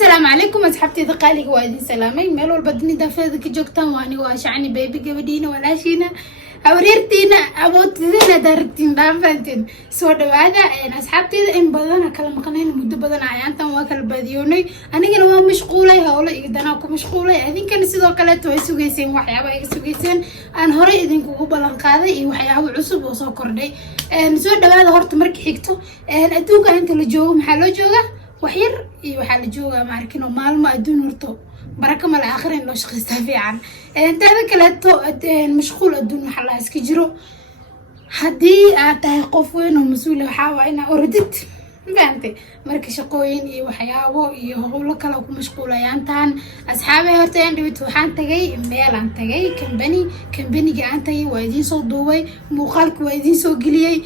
السلام عليكم أصحابتي ذقالي وادين سلامي ميلو البدني دافذ كجوكتان واني واشعني بيبي قبدينا ولا شينا أوريرتينا أبوتينا دارتين دافنتين سودا هذا أنا أصحابتي إن بدنا كلام قنين مدة بدنا عيانتا وكل بديوني أنا قلوا مشغولة هؤلاء إذا أكو مشغولة هذين كان سيدو كلات ويسوقيسين وحيابا يسوقيسين أنا هري إذن كوكو بلانقاذي وحيابا عصب وصوكر دي سودا هذا هرت مرك حكتو أدوكا أنت اللي جوه محلو جوه وحير وحال جوه معركينو مالما أدون ورتو بركة ما الآخرين لو شخصها فيعن انت هذا كلاتو مشغول أدون محلها اسكجرو حدي أعطاه قفوين ومسؤولة وحاوة إنا أردت فهمتي مركي شقوين وحياوو هقول لك لو مشغولة يانتان أصحابي هرتين دويت وحان تجي ميل عن تجي كمبني جي عن تجي وايدين صوت دوي مقالك وايدين صوت جليي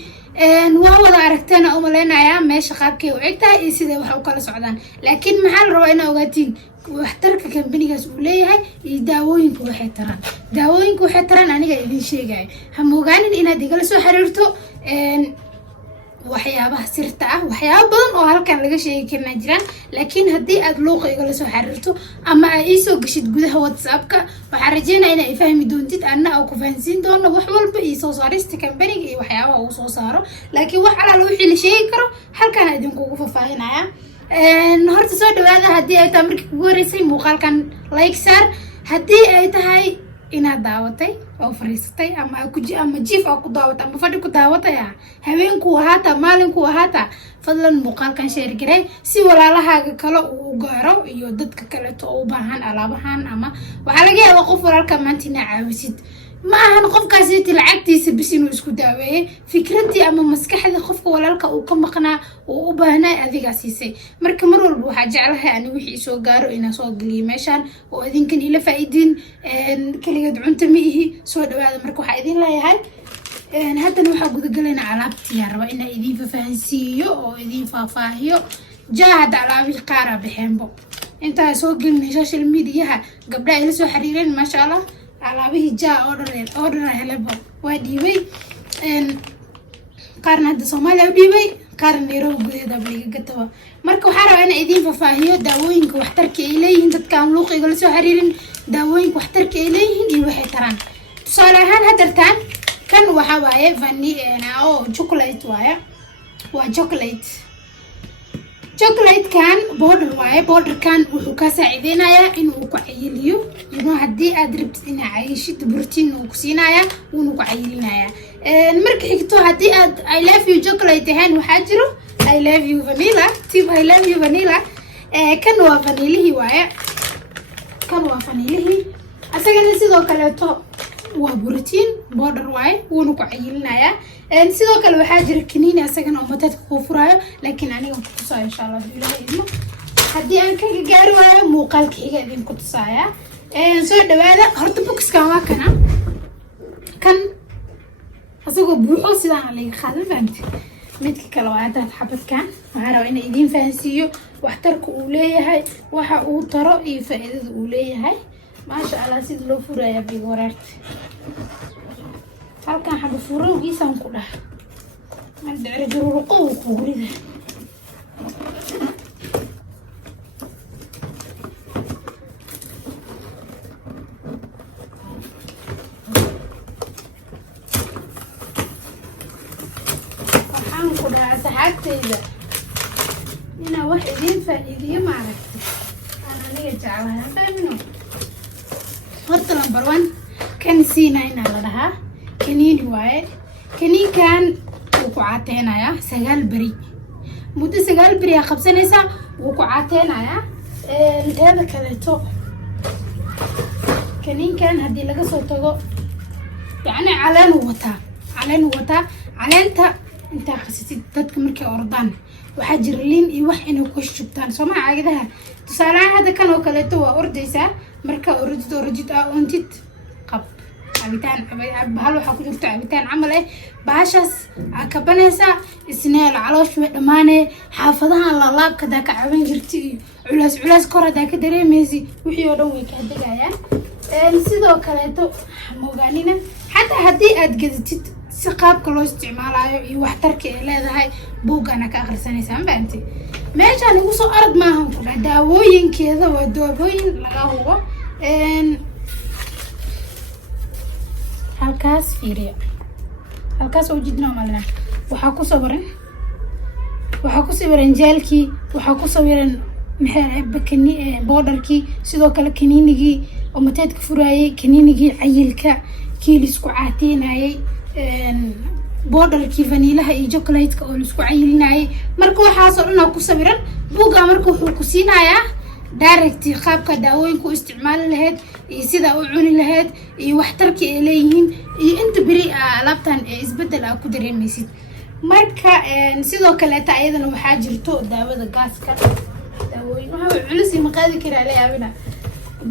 وهو عرفتنا أملنا يا ماشي قابكي وعدتها يصير وحنا وكلا سعدان لكن محل روينا وقتين واحترك كمبني مسؤولية هاي يداوينك وحتران داوينك وحتران أنا قاعدين شيء جاي هم وقالين إن دجالسوا حررتو وحيابه سرته وحياب بدن oo halkan laga sheegi karna jiraan laakiin hadii aad luuqayga la soo xariirto ama ay soo gashid gudaha WhatsApp-ka waxa rajeynaa in ay fahmi doontid anna oo ku fahansiin doono wax walba iyo soo saarista company-ga iyo waxyaabaha uu soo saaro laakiin wax ala loo xili sheegi karo halkan idin kugu faafaahinaaya horta soo dhawaada hadii ay tahay markii ugu horeysay muuqaalkan like saar hadii ay tahay inaad daawatay oo fariistay ama jiif oo ku daawatay ama fadhi ku daawatay habeenku wahaata maalinku wahaata fadlan muuqaalkan share garay si walaalahaaga kale uu gaaro iyo dadka kale oo u baahan alaabahan ama waxa laga yaabaa qof walaalka maantina caawisid ما أنا قف كاسيتي لعبتي سبسين وإسكو داوي فكرتي أما مسكحة قف والالك وكم قناة وبهنا أذيك أسيسي مرك مرور بوحة جعلها يعني وحي سو قارو إنا سو قلي ماشان وأذين كان إلا فايدين كلي يدعون تميه سو دو هذا مركو حايدين لا يهاي هذا نوحا قد قلنا علابتي يا ربا إنا إذين ففانسيو أو إذين فافاهيو جاهد على القارة بحنبو انت سو قلنا شاش الميديا قبل إلا سو حريرين ما شاء الله على جاء أوردر هلبا وديبي قارن هذا سومالي وديبي قارن يروح جدا بليك قطوا مركو حارة أنا إذين ففاهيو داوينك واحترك إليهن تتكلم لوقي يقول سو حريرين داوينك واحترك إليهن يوحي تران تصالحان هدرتان كان وحواي فاني أنا أو شوكولات وايا وشوكولات شوكولات كان بودر واي بودر كان وكاسة عيدينايا إنه كعيليو إنه هدي أدربت إن عايشة بروتين وكسينايا وإنه كعيلينايا المرك حكتو هدي I love you chocolate هان وحاجرو I love you vanilla تيب I love you vanilla كان هو فانيلي وايا كان هو فانيلي أساقنا سيدو كاليتو وبروتين بودر واي وإنه كعيلينايا sidoo kale waxa jira kaniini asagana oo matad ku furayo laakiin aniga ku tusaayo insha Allah ilaahay hadii aan ka gaari waayo muuqaalkayga idin ku tusaaya soo dhawaada horta boxkan waa kana kan asagoo buuxo sidaan la qaadan faanti midka kale waa aad xabadkan waxa rabo in idin fahansiiyo waxtarka uu leeyahay waxa uu taro iyo faa'iidada uu leeyahay ma sha Allah sid loo furayo bi waraarti halkan xabad furowgiisa aan ku dhax man dhacay ruruqo ku gurida waxaan ku dhaxay saxaabtayda ina wax idin faa'iidiyo ma aragtay ana aniga jeclahay fahamino horta number 1 kan siinayna la dhahaa كنين واي كنين كان وقعتين يا سجال بري مدة سجال بري خمسة نسا وقعتين يا هذا كله كنين كان هدي لقى صوته يعني علن وتا علن انت قصتي تتكمل كأردن وحجر لين يوح إنه كوش شبتان سمع عقدها تسأل هذا كان وكلته أرديسة مركا أردت أنتت قب عبيتان بهالو حكو جرت عبيتان عمل إيه بعشاس كبنيسا السنين علوش ماني حافظها الله كذا كعبين جرتي علاس كرة ذاك دري ميزي وحيو دوي كهدي جايا سيدو كلاتو موجانينا حتى هدي أتجدت سقاب كلو استعمال واحترك إلى هاي بوق أنا كآخر سنة سام بنتي meeshaan igu soo arag maahan ku dhahay daawooyinkeeda waa daawooyin laga hubo halkaas fiiriya halkaas oo jidna malina waxaa ku sawiran jeelkii waxaa ku sawiran maxay bakani boodarkii sidoo kale kaniinigii oo mateedka furaayay kaniinigii cayilka kii la isku caateynayay boodarkii vanilaha iyo chocolate-ka oo la isku cayilinayay marka waxaas oo dhan ku sawiran buuga marka wuxuu ku siinayaa direct qaabka daawooyinka u isticmaali lahayd iyo sida u cuni lahayd iyo waxtarka ay leeyihiin iyo inta bari alaabtan isbedel ku dareemaysid marka sidoo kale ayadana waxaa jirto daawada gaaska daawooyin waxa culus ma qaadi karaa leeyabina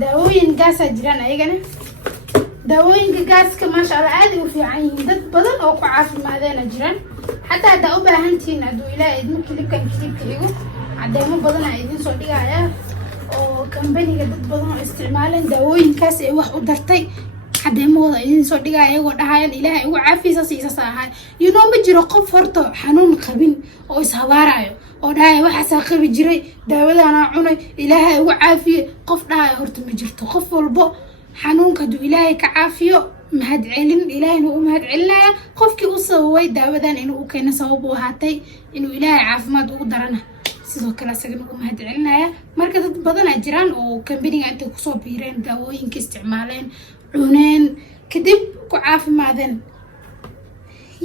daawooyin gaasa jiraan ayagana daawooyinka gaaska ma sha Allah aad u fiican yihiin dad badan oo ku caafimaadeen jiraan hatta hada u baahantiin aduu ilaahay idin kilibkan igu cadeemo badan ay idin soo dhigaya oo company-ga dad badan oo isticmaalaan daawooyinkaas ay wax u dartay cadeemooda idin soo dhigaya ayagoo dhahayaan ilaahay ugu caafiisa siisasahay ma jiro qof horto xanuun qabin oo ishabaarayo oo dhahay waxa qabi jiray daawadana cunay ilaahay ugu caafiye qof dhahay horta ma jirto qof walbo xanuunka duu ilaahay ka caafiyo mahad celin ilaahayna u mahad celinaya qofkii u sababay daawadan inuu u keeno sabab u ahaatay inuu ilaahay caafimaad ugu darana sidoo kale asagana u mahad celinaya marka dad badan ay jiraan oo company-ga inta ku soo biireen daawooyinka isticmaaleen cuneen kadib ku caafimaadeen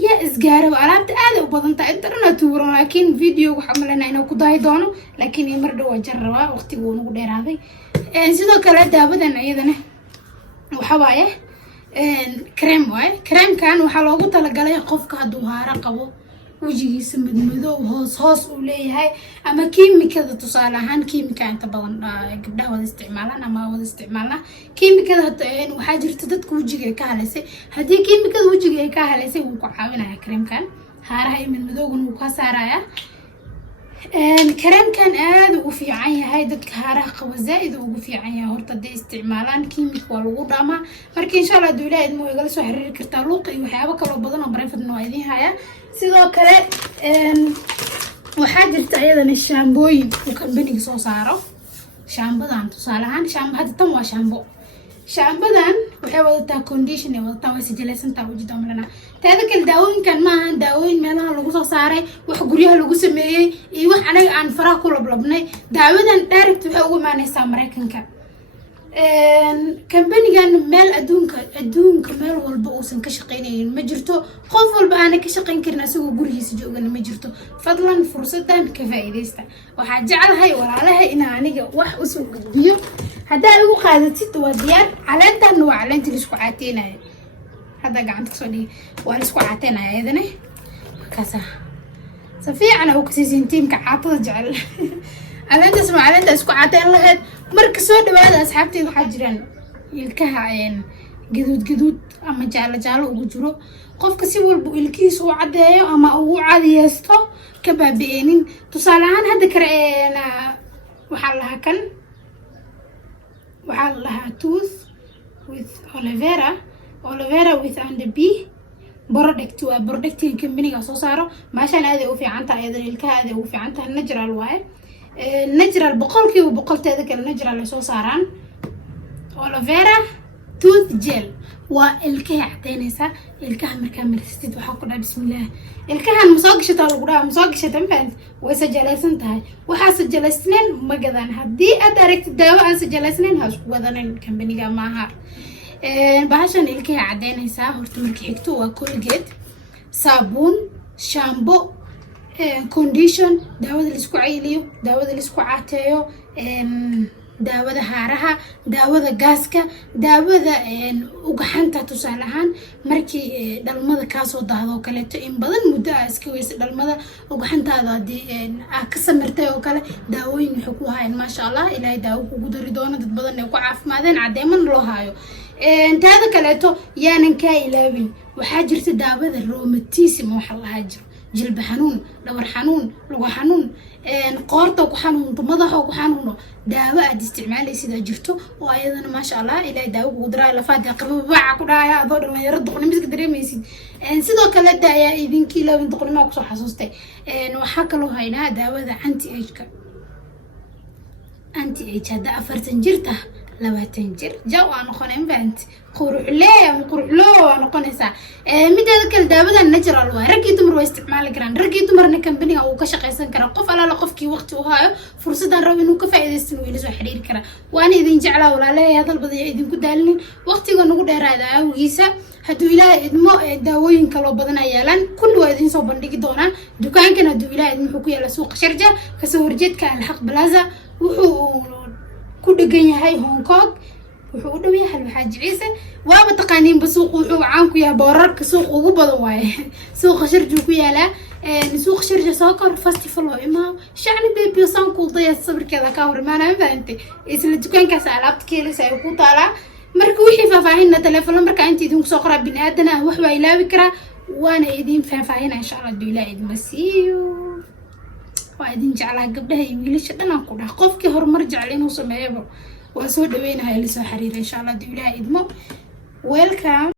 ya isgaaro alaabta aad u badan tahay inta dhan tuuran laakiin video waxa malena inuu ku daay doono laakiin mar dhow jar rabaa waqtigu uu nagu dheeraaday sidoo kale daawadan ayadana waxa waaye cream kan waxa loogu talagalay qofka haduu haara qabo wajigiisa madmadow hoos uu leeyahay ama kiimikada tusaale ahaan kiimika inta badan gabdhaha wada isticmaalaan ama wada isticmaalna kiimikada waxaa jirta dadka wajiga ka haleysay hadii kiimikada wajiga ay ka haleysay wuu ku caawinayaa creamkan haaraha iyo madmadowgana wuu ka saarayaa creamkan aad u fiican yahay dadka haaraha qaba zaaid ugu fiican yahay horta de isticmaalaan kiimik waa lagu dhaamaa marka insha Allah duu ilaahay idin igala soo xiriiri kartaa luuq iyo waxyaabo kale oo badan oo barefadna waa idin haya sidoo kale waxaa jirta ayadana shaambooyin uu company-ga soo saaro shaambadan tusaale ahaan shaambada tan waa shaambadan waxay wadataa condition ay wadataa way sajilaysantaa wajida malana taada kale daawooyinkan ma ahan daawooyin meelaha lagu soo saaray wax guryaha lagu sameeyay iyo wax anaga aan faraha ku lablabnay daawadan direct waxay ugu imaanaysaa Mareykanka company-gan meel adduunka meel walba uusan ka shaqeynaynin ma jirto qof walba aan ka shaqeyn karin asagoo gurigiisa joogana ma jirto fadlan fursadan ka faa'iideysta waxa jecelahay walaalaha in aniga wax u soo gudbiyo hadaa igu qaadatid waa diyaar caleentan waa caleenta la isku caateenayo hada gacanta soo dhig waa la isku caateenayo ayadana kaasa safiican oo kasiisin tiimka caatada jecel caleentaas ma caleenta isku caateen lahayd marka soo dhawaada asxaabteeda waxa jiraan ilkaha gaduud ama jaalo ugu jiro qofka si walba ilkiisa u cadeeyo ama uu cadeesto ka baabi'eenin tusaale ahaan hada kare waxa lahaa tooth with aloe vera with and bee product waa producting company-ga soo saaro maashan aad ay u fiican tahay ayadana ilkaha aad ay u fiican tahay natural waaye natural boqolteeda kale natural ay soo saaraan aloe vera tooth gel waa ilkaha cadeynaysa ilkaha markaa marsatid waxa ku dhahay bismillaah ilkahan ma soo gashataa lagu dhahaa ma soo gashataa fahant way sajalaysan tahay waxa sajalaysneen ma gadan hadii aad aragtid daawo aan sajalaysneen ha isku wadanin company-ga maaha bahashan ilkaha cadeynaysa horta markii xigto waa Colgate saabuun shampoo condition daawada la isku cayiliyo daawada la isku caateeyo daawada haaraha daawada gaaska daawada ugaxanta tusaale ahaan markii dhalmada ka soo daahdo kale in badan muddo iska weysay dhalmada ugaxantaada hadii ka samirtay oo kale daawooyin wuxuu ku hayn ma sha Allah ilaahay daawo kugu dari doono dad badan ay ku caafimaadeen cadeeman loo haayo taada kale yaanan ka ilaawin waxaa jirta daawada rheumatism waxa la jiro jilba xanuun dhawr xanuun lugo xanuun qoorta ku xanuunto madaxa ku xanuuno daawo aad isticmaalaysid jirto oo ayadana ma sha Allah ilaahay daawo ugu diraa lafaada qababa baaca ku dhaaya adoo dhalinyaro doqnimada dareemaysid sidoo kale daaya idinkii lawin doqnimo ku soo xasuustay waxa kale oo haynaa daawada anti age hada 40 jirta 20 jir jaw aan noqonayn bant quruxloo aan noqonaysaa mideeda kale daawadan natural waa ragii dumar way isticmaali karaan ragii dumarna company uu ka shaqeysan kara qof alaala qofkii waqti u haayo fursadan rabo inuu ka faa'iideysto wuu soo xiriir kara waan idin jeclaa walaalahay hadal badan idin ku daalin waqtiga nagu dheeraada awgiisa haduu ilaahay idmo daawooyin kale badan ayaalan kulli waa idin soo bandhigi doonaa dukaankan haduu ilaahay idmo ku yaala suuqa Sharjah ka soo horjeedka Al-Haq Plaza wuxuu ku dhagan yahay Hong Kong wuxuu u dhow yahay Alxaaji Ciise waaba taqaaniin suuq wuxuu caan ku yahay boorarka suuq ugu badan waaye suuqa Sharjah ku yaala suuq Sharjah soo kor festival oo imaa shacni baby san ku daya sabirkeeda ka hormaanaa faantay isla dukaankaas alaabta keelisa ay ku taala marka wixii faahfaahinna telefoon marka inta idin soo qoraa bini'aadana wax waa ilaawi kara waana idin faahfaahin insha Allah duulaa idin masiyo waa idin jeclaa gabdhaha iyo wiilasha dhan aan ku dhax qofkii horumar jecel inuu sameeyo waa soo dhaweynahay la soo xiriir insha Allah duulaa idmo welcome